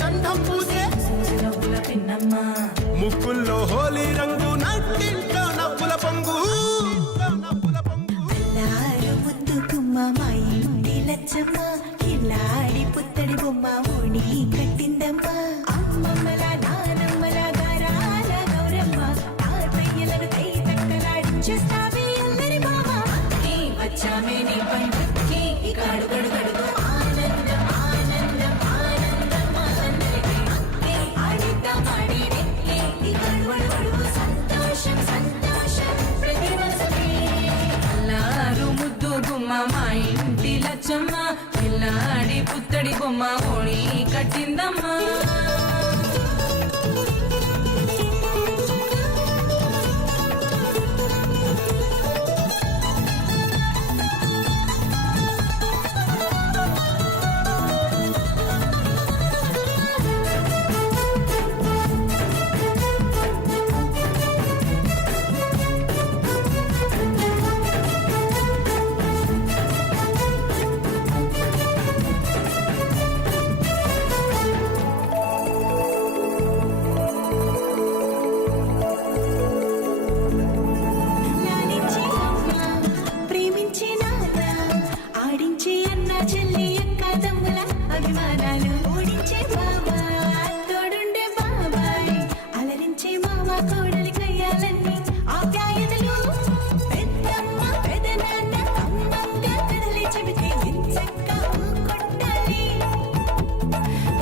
గంధం పూసే పిన్నమ్మ ముక్కుల్లో హోలీ రంగు నట్టింట్లో నవ్వుల పొంగు అల్లారు ముద్దు గుమ్మ మా ఇంటి లచ్చమ్మ కిల్లాడి పుత్తడి బొమ్మ ఓణి కట్టిందమ్మ అమ్మమ్మల నానమ్మల గారాల గౌరమ్మ తాతయ్యలను కై తక్కలాడించేస్తావే అల్లరి బావ వచ్చామే నీ పండుగకి ఇక అడుగడుగడుగు ఆనందం ఆనందం ఆనందం అందరికీ ఆడిద్దాం ఆడినే ఇక అడుగడుగడుగు సంతోషం సంతోషం ప్రతి మనసుకి అల్లారు ముద్దు గుమ్మ మా ఇంటి లచ్చమ్మ పిల్లాడి పుత్తడి బొమ్మ ఓణి కట్టిందమ్మా అభిమానాలు ఓడించే బాబా తోడుండే బాబాయ్ అలరించే మామ కోడలి కయ్యాలన్నీ ఆప్యాయతలు పెద్దమ్మ పెదనాన్న అమ్మంగా కథలే చెబితే ఎంచక్కా కొట్టాలి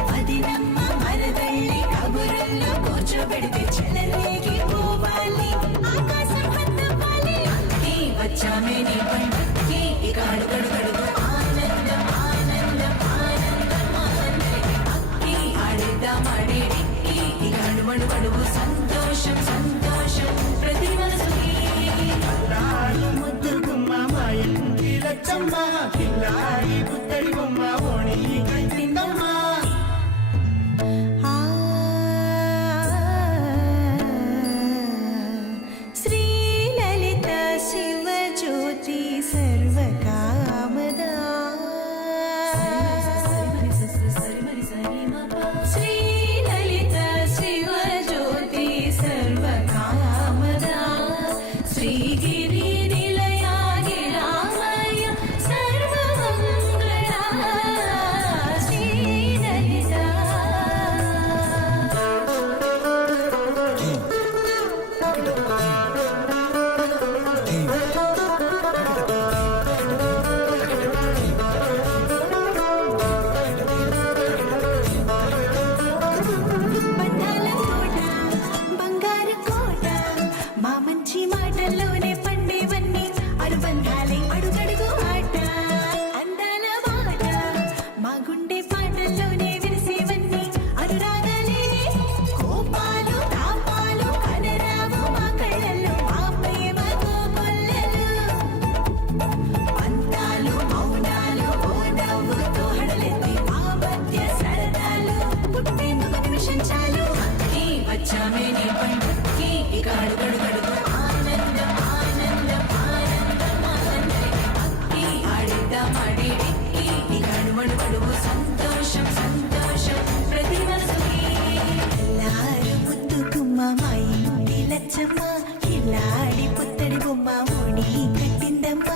పదినమ్మ మరదళ్ళి కబురుల్లో కూర్చోబెడితే చెలరేగి పోవాలి ఆకాశం హద్దవ్వాలి వచ్చామే నీ పండుగకి ఇక అడుగడుగడుగు ఆనందం ఆనందం అడుగు సంతోషం సంతోషం ప్రతి మనసుకి అల్లారు ముద్దు గుమ్మ మా ఇంటి లచ్చమ్మ కిల్లాడి పుత్తడి బొమ్మ ఓణి కట్టిందమ్మ శ్రీ లలిత శివ జ్యోతి సర్వకామదా శ్రీ లలిత శివ జ్యోతి సర్వకామదా శ్రీగిరి నిలయా గిరామయ సర్వమంగళ శ్రీ లలిత బంధాల కోట బంగారు కోట మా మంచి మాటల్లోనే పండేవన్నీ అనుబంధాలే అడుగడుగు ఆట అందాల మాట మా గుండె పాటల్లోనే విరిసేవన్నీ అనురాగాలే కోపాలు తాపాలు కనరావు మా కళ్ళల్లో మా ప్రేమ కోకొల్లలు పంతాలు మౌనాలు ఓ నవ్వుతో హడలెత్తి మా మధ్య సరదాలు పుట్టేందుకు నిమిషం చాలు వచ్చామే నీ పండుగకి ఇక అడుగడుగడుగు ఆనందం ఆనందం ఆనందం అందరికీ ఆడిద్దాం ఆడినే ఇక అడుగడుగడుగు సంతోషం సంతోషం ప్రతి మనసుకి అల్లారు ముద్దు గుమ్మ మా ఇంటి లచ్చమ్మ కిల్లాడి పుత్తడి బొమ్మ ఓణి కట్టిందమ్మ